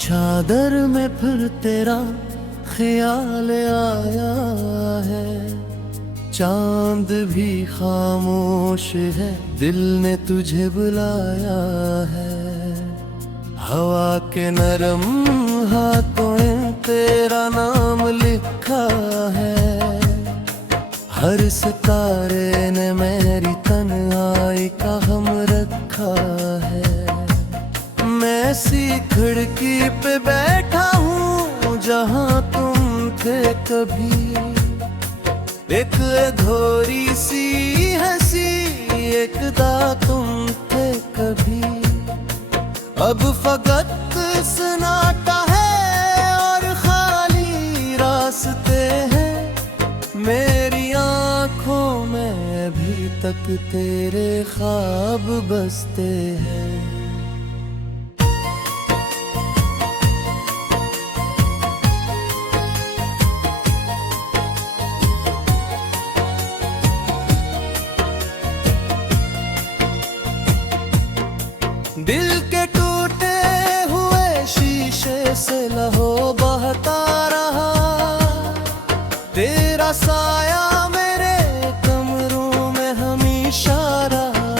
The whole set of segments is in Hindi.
चादर में फिर तेरा ख्याल आया है, चांद भी खामोश है, दिल ने तुझे बुलाया है। हवा के नरम हाथों ने तेरा नाम लिखा है, हर सितारे ने मेरी तन्हाई का हम रखा है। मैं ऐसी खिड़की पे बैठा हूँ जहाँ तुम थे कभी, एक अधूरी सी हंसी एकदा तुम थे कभी। अब फकत सन्नाटा है और खाली रास्ते हैं, मेरी आँखों में अभी तक तेरे ख्वाब बसते हैं। दिल के टूटे हुए शीशे से लहो बहता रहा, तेरा साया मेरे कमरों में हमेशा रहा।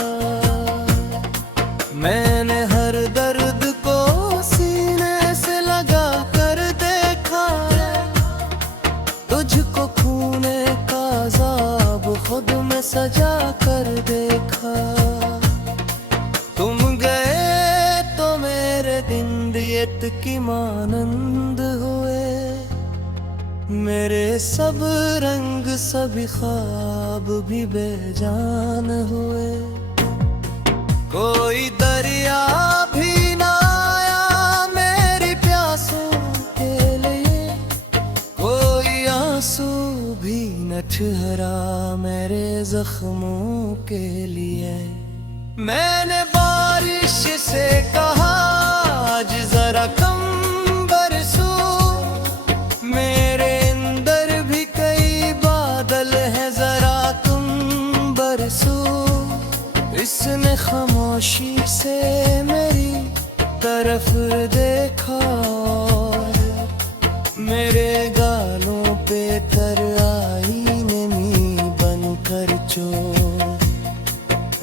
मैंने हर दर्द को सीने से लगा कर देखा, तुझको खूने का अज़ाब खुद में सजा कर देखा। तुम गए तो मेरे दिन दियत की मानंद हुए, मेरे सब रंग सभी ख्वाब भी बेजान हुए। कोई दरिया भी ना आया मेरी प्यासों के लिए, कोई आंसू भी न ठहरा मेरे जख्मों के लिए। मैंने बारिश से कहा आज जरा कम बरसो, मेरे अंदर भी कई बादल हैं जरा तुम बरसो। इसने खामोशी से मेरी तरफ देखा, मेरे गालों पे तर आई नमी बनकर चोर।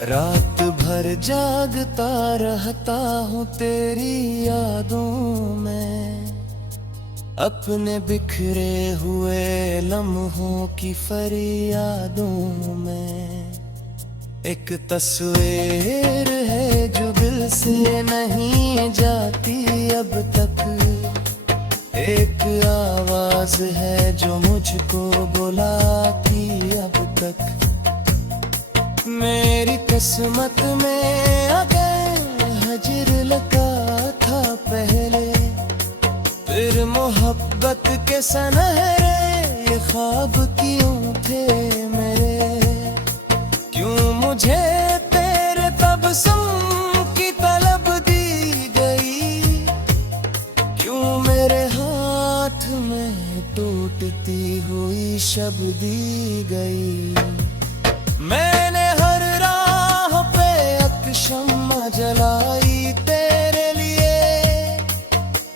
रात भर जागता रहता हूँ तेरी यादों में, अपने बिखरे हुए लम्हों की फरियादों में। एक तस्वीर है जो दिल से नहीं जाती अब तक, एक आवाज है जो मुझको बुलाती अब तक। मेरी किस्मत में अगर हजर लगा था पहले, फिर मोहब्बत के सनहरे ये ख्वाब क्यों थे मेरे। क्यों मुझे तेरे तबस्सुम की तलब दी गई, क्यों मेरे हाथ में टूटती हुई शब दी गई। मैंने हर राह पे एक शम्मा जलाई तेरे लिए,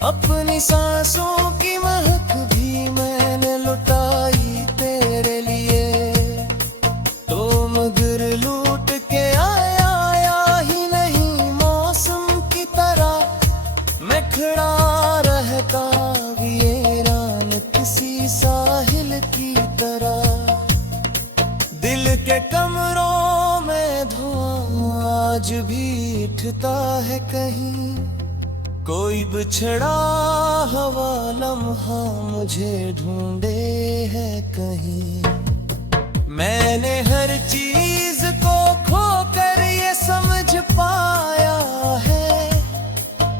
अपनी सांसों की महक भी मैंने लुटाई तेरे लिए। तो मगर लूट के आया ही नहीं मौसम की तरह, मैं खड़ा रहता वीरान किसी साहिल की तरह। दिल के कमरों में धुआं आज भी उठता है कहीं, कोई बिछड़ा हवा लम्हा मुझे ढूंढे है कहीं। मैंने हर चीज को खोकर ये समझ पाया है,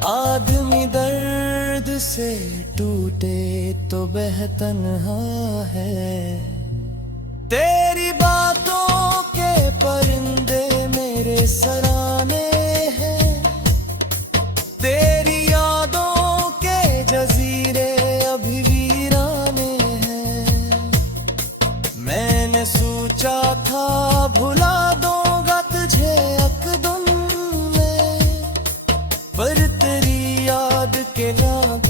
आदमी दर्द से टूटे तो बेतन्हा है। तेरी बातों के परिंदे मेरे सराने हैं, तेरी यादों के जजीरे अभी वीराने हैं। मैंने सोचा था भुला दूंगा तुझे एक दिन में, पर तेरी याद के नाम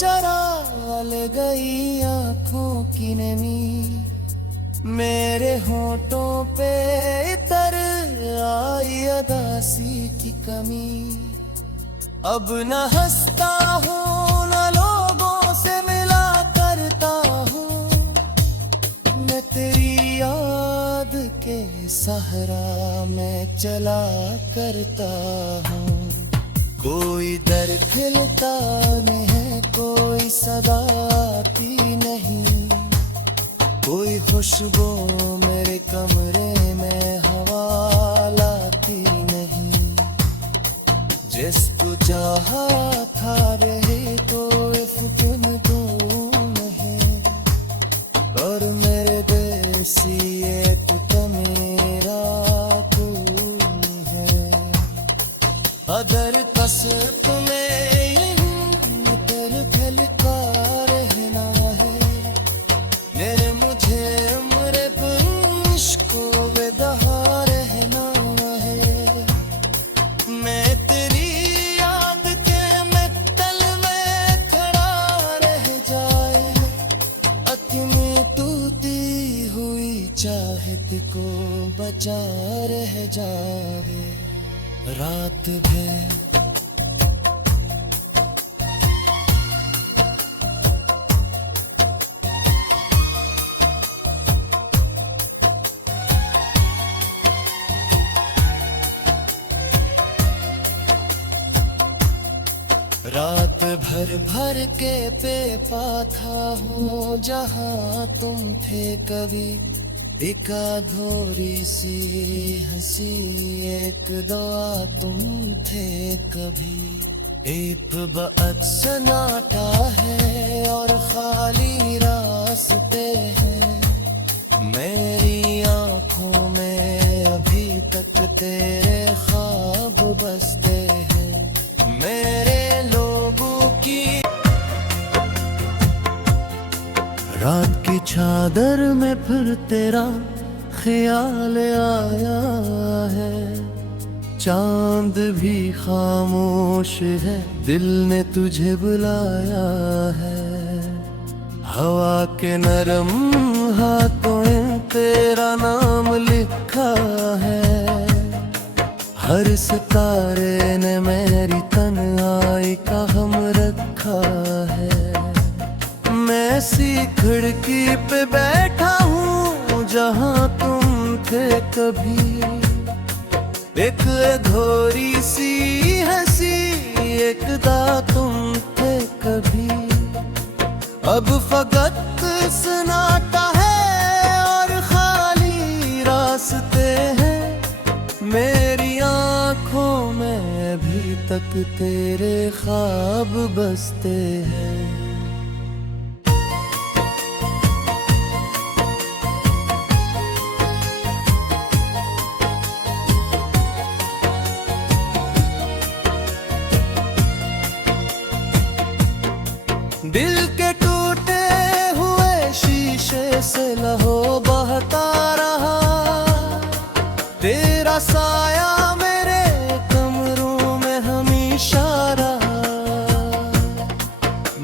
चरा ले गई आँखों की नमी, मेरे होठों पे इतर आई अदासी की कमी। अब न हंसता हूँ न लोगों से मिला करता हूँ, मैं तेरी याद के सहारा मैं चला करता हूँ। कोई दर खिलता नहीं, कोई सदा आती नहीं, कोई खुशबू मेरे कमरे में हवा लाती नहीं। जिसको चाहा था रहे तो इफ्तिन दूं नहीं, और मेरे देसी एक तो मेरा तू है। अदर कसरत में तेरे फैलता रहना है, मेरे मुझे मेरे बंश को बेदहा रहना है। मैं तेरी याद के महतल में खड़ा रह जाए, अति में टूटी हुई चाहत को बचा रह जाए। रात भर रात भर भर के बेपा था हूँ जहाँ तुम थे कभी। एक अधूरी सी हंसी एक दुआ तुम थे कभी। एक बात सन्नाटा है और खाली रास्ते हैं, मेरी आँखों में अभी तक तेरे ख्वाब बसते हैं। मेरे लोगों की रात की चादर में फिर तेरा ख्याल आया है। चांद भी खामोश है, दिल ने तुझे बुलाया है। हवा के नरम हाथों में तेरा नाम लिखा है। हर सितारे ने मेरी तन्हाई का हम रखा है। मैं सी खिड़की पे बैठा हूँ जहाँ तुम थे कभी। एक अधूरी सी हंसी एकदा तुम थे कभी। अब फकत सन्नाटा है और खाली रास्ते हैं, मेरी आँखों में अभी तक तेरे ख्वाब बसते हैं। दिल के टूटे हुए शीशे से लहू बहता रहा। तेरा साया मेरे कमरों में हमेशा रहा।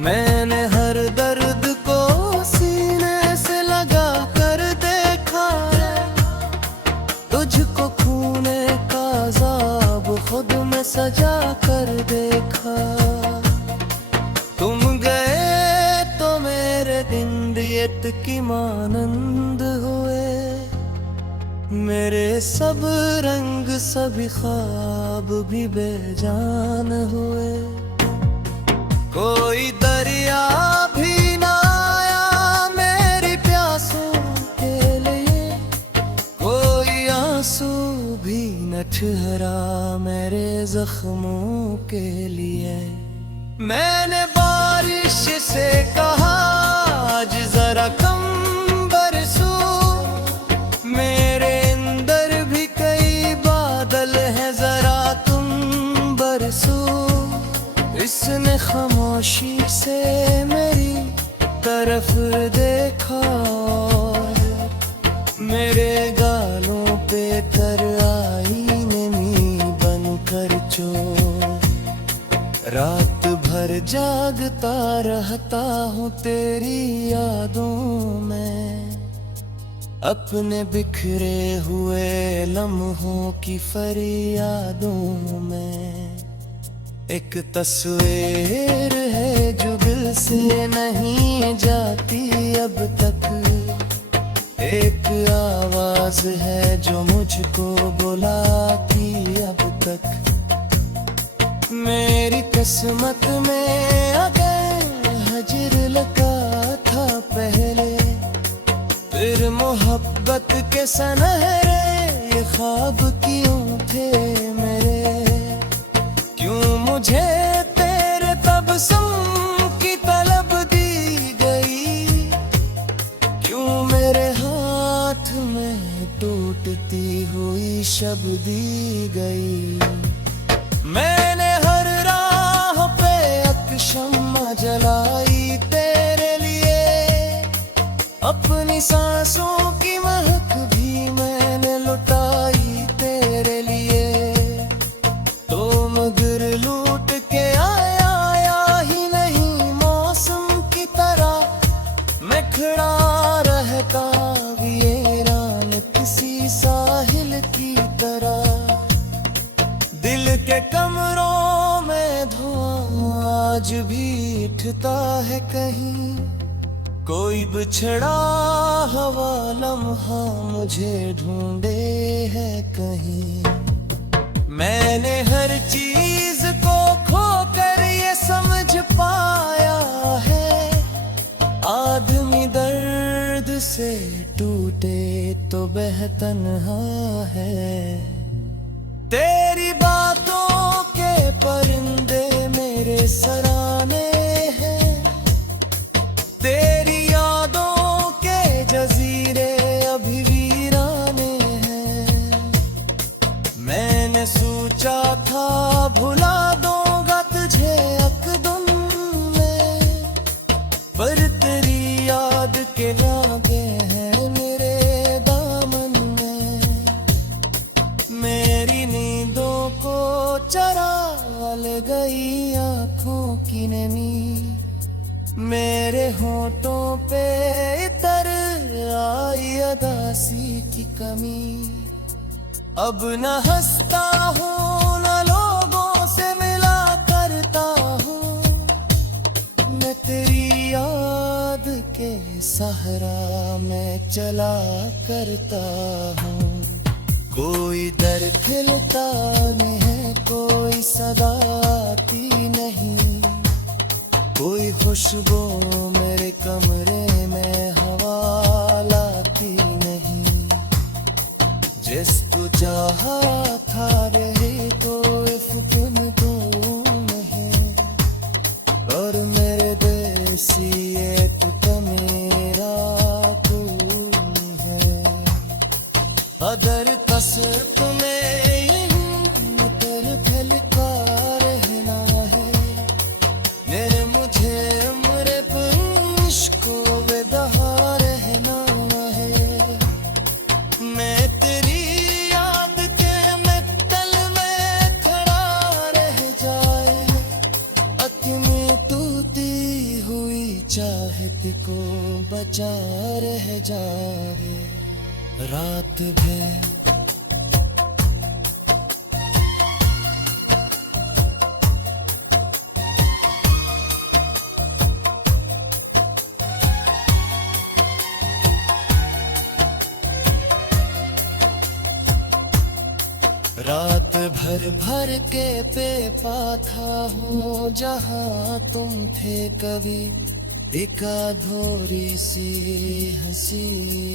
मैंने हर दर्द को सीने से लगा कर देखा। तुझको खूने का अज़ाब खुद में सजा कर देखा। तुम गए तो मेरे दिन दियत की मानंद हुए। मेरे सब रंग सभी ख्वाब भी बेजान हुए। कोई दरिया भी ना आया मेरी प्यासों के लिए। कोई आंसू भी न ठहरा मेरे जख्मों के लिए। मैंने बारिश से कहा आज जरा कम बरसो। मेरे अंदर भी कई बादल हैं, जरा तुम बरसो। इसने खामोशी से मेरी तरफ देखा। मेरे गालों पे कर आई नमी बनकर जो रात भर जागता रहता हूँ तेरी यादों में, अपने बिखरे हुए लम्हों की फरियादों में। एक तस्वीर है जो दिल से नहीं जाती अब तक, एक आवाज है जो मुझको बुलाती अब तक। मेरी किस्मत में अगर हजर लगा था पहले, फिर मोहब्बत के सनहरे ये ख्वाब क्यों थे मेरे। क्यों मुझे तेरे तबस्सुम की तलब दी गई, क्यों मेरे हाथ में टूटती हुई शब दी गई। मैंने हर राह पे एक शम्मा जलाई तेरे लिए, अपनी सांसों की महक भी मैंने लुटाई तेरे लिए। तो मगर लूट के आया ही नहीं मौसम की तरह, मैं खड़ा रहता वीरान किसी साहिल की तरह। दिल के कमरों में धुआं आज भी उठता है कहीं, कोई बिछड़ा हवा लम्हा मुझे ढूंढे है कहीं। मैंने हर चीज को खोकर ये समझ पाया है, आदमी दर्द से टूटे तो बेहतन्हा है। तेरी बातों के परिंदे मेरे सराने हैं, तेरी यादों के जजीरे अभी वीराने हैं। मैंने सोचा था भुला दूंगा तुझे अकदम में, पर तेरी याद के लागे हैं मेरे दामन में। मेरी नींदों को चरा ले गई आँखों की नमी, मेरे होठों पे इतर आई अदासी की कमी। अब न हंसता हूँ न लोगों से मिला करता हूँ, मैं तेरी याद के सहारा में चला करता हूँ। कोई दर खिलता नहीं है, कोई सदा आती नहीं, कोई खुशबू मेरे कमरे में हवा लाती नहीं। जिस तू चाहा था रहे कोई फुकन तुम है, और मेरे देसी एक तो मेरा तुम है। अदर कसर तुम्हें मुतर फैलता रहना है, मेरे मुझे उम्र पुरुष को बेदहा रहना है। मैं तेरी याद के मित्तल में खड़ा रह जाए, अति में टूटी हुई चाहत को बचा रह जाए। रात भर रात भर भर के पेपा था हूँ जहाँ तुम थे कभी। एक अधूरी सी हंसी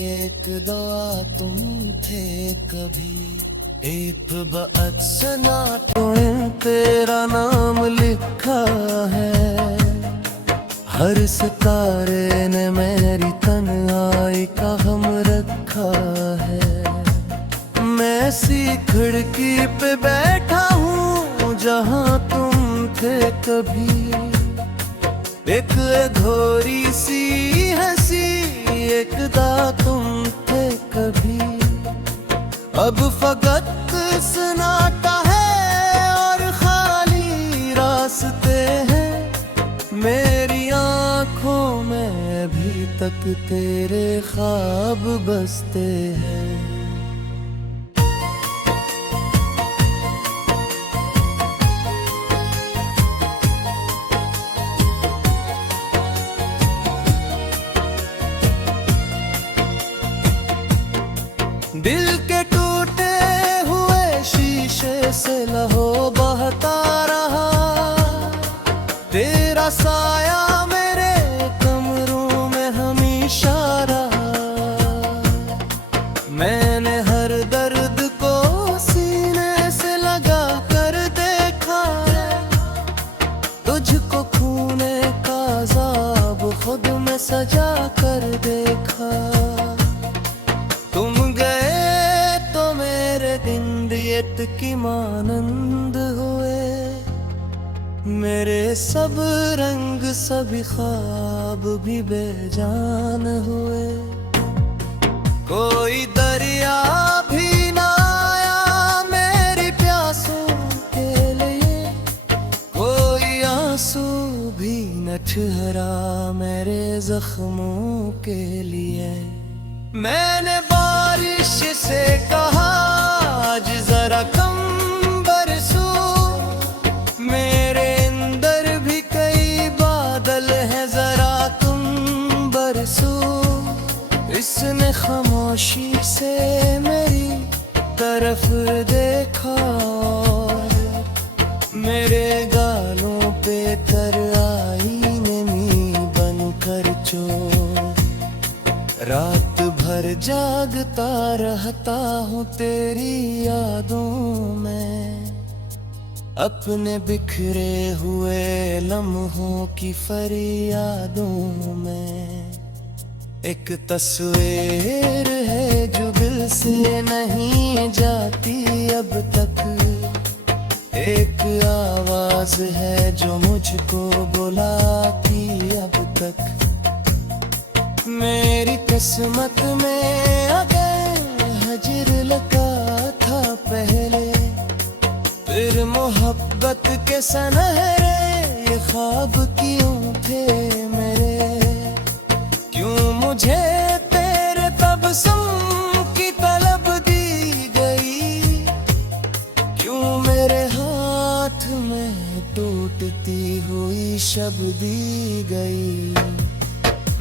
एक दुआ तुम थे कभी। एक बअसनाट तेरा नाम लिखा है, हर सितारे ने मेरी तन्हाई का गम रखा है। मैं ऐसी खिड़की पे बैठा हूँ जहाँ तुम थे कभी। एक अधूरी सी हंसी एक दा तुम थे कभी। अब फकत सन्नाटा है और खाली रास्ते हैं, तक तेरे ख्वाब बसते हैं। दिल के टूटे हुए शीशे से लहो बहता रहा, तेरा साया मेरे कमरों में हमेशा रहा। मैंने हर दर्द को सीने से लगा कर देखा, तुझको खूने का अज़ाब खुद में सजा कर देखा। तुम गए तो मेरे दिन दियत की मानंद हुए, मेरे सब रंग सभी ख्वाब भी बेजान हुए। कोई दरिया भी ना आया मेरी प्यासों के लिए, कोई आंसू भी न ठहरा मेरे जख्मों के लिए। मैंने बारिश से कहा आज जरा कम बरसो, मेरे अंदर भी कई बादल हैं जरा तुम बरसो। इसने खामोशी से मेरी तरफ देखा, मेरे गालों पे तर आई नमी बनकर चोर। रात भर जागता रहता हूँ तेरी यादों में, अपने बिखरे हुए लम्हों की फरियादों में। एक तस्वीर है जो दिल से नहीं जाती अब तक, एक आवाज है जो मुझको बुलाती अब तक। मेरी किस्मत में अगर हजर लगा था पहले, फिर मोहब्बत के सनहरे ये ख्वाब क्यों थे मेरे। क्यों मुझे तेरे तबस्सुम की तलब दी गई, क्यों मेरे हाथ में टूटती हुई शब दी गई।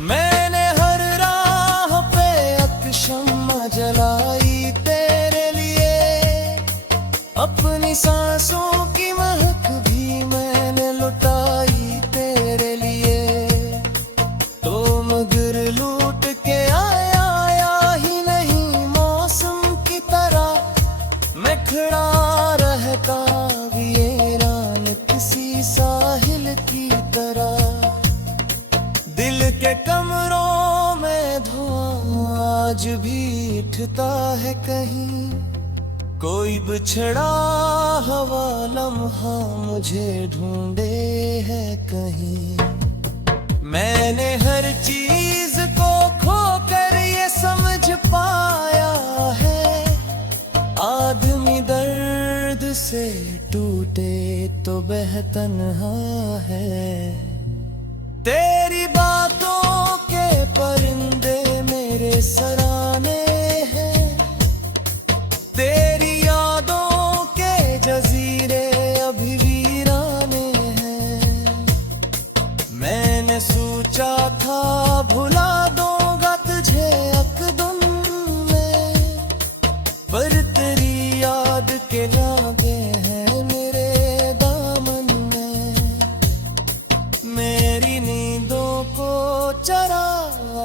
मैंने हर राह पे अक्षमा जलाई तेरे लिए, अपनी सांसों की महक भी मैंने लुटाई तेरे लिए। तो मगर लूट के आया ही नहीं मौसम की तरह, मैं खड़ा रहता वीरान किसी साहिल की तरह। दिल के कमरों में धुआं आज भी उठता है कहीं, कोई बिछड़ा हवा लम्हा मुझे ढूंढे है कहीं। मैंने हर चीज को खोकर ये समझ पाया है, आदमी दर्द से टूटे तो बेहतन्हा है। तेरी बातों के परिंदे मेरे सराने हैं, तेरी यादों के जजीरे अभी वीराने हैं। मैंने सोचा था भुला दूंगा तुझे अकदम में, पर तेरी याद के लागे हैं मेरे दामन में। मेरी नींदों को चरा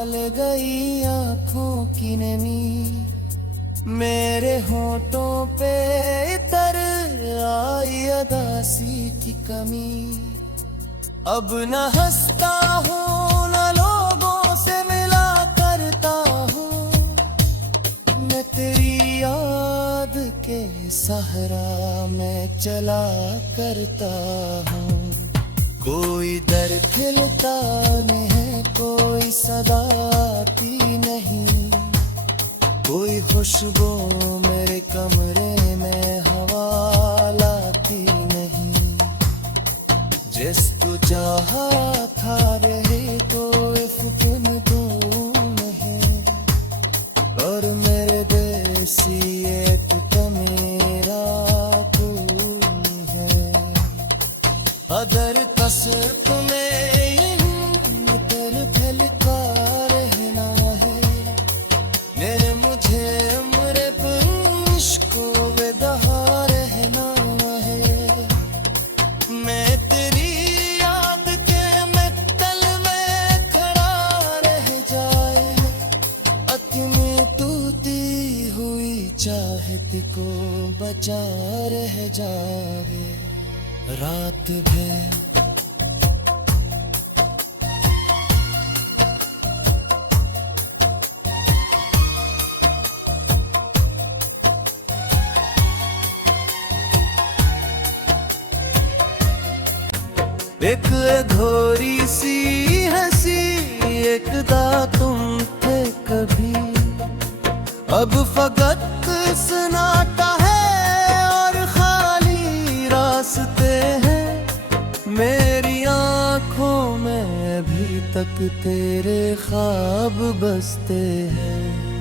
ले गई आँखों की नमी, मेरे होठों पे इतर आई अदासी की कमी। अब न हंसता हूँ न लोगों से मिला करता हूँ, मैं तेरी याद के सहारा में चला करता हूँ। कोई दर खिलता नहीं है, कोई सदा आती नहीं, कोई खुशबू मेरे कमरे में हवा लाती नहीं। जिस तू चाहा था रहे तो इफ्क में तू हमें यहीं तेरे फैलता रहना है। मेरे मुझे मेरे इश्को में दहा रहना है। मैं तेरी याद के महफिल में खड़ा रह जाए, अपनी टूटी हुई चाहत को बचा रह जाए। रात भर एक अधूरी सी हंसी एकदा तुम थे कभी, अब फकत सन्नाटा है और खाली रास्ते हैं। मेरी आंखों में अभी तक तेरे ख्वाब बसते हैं।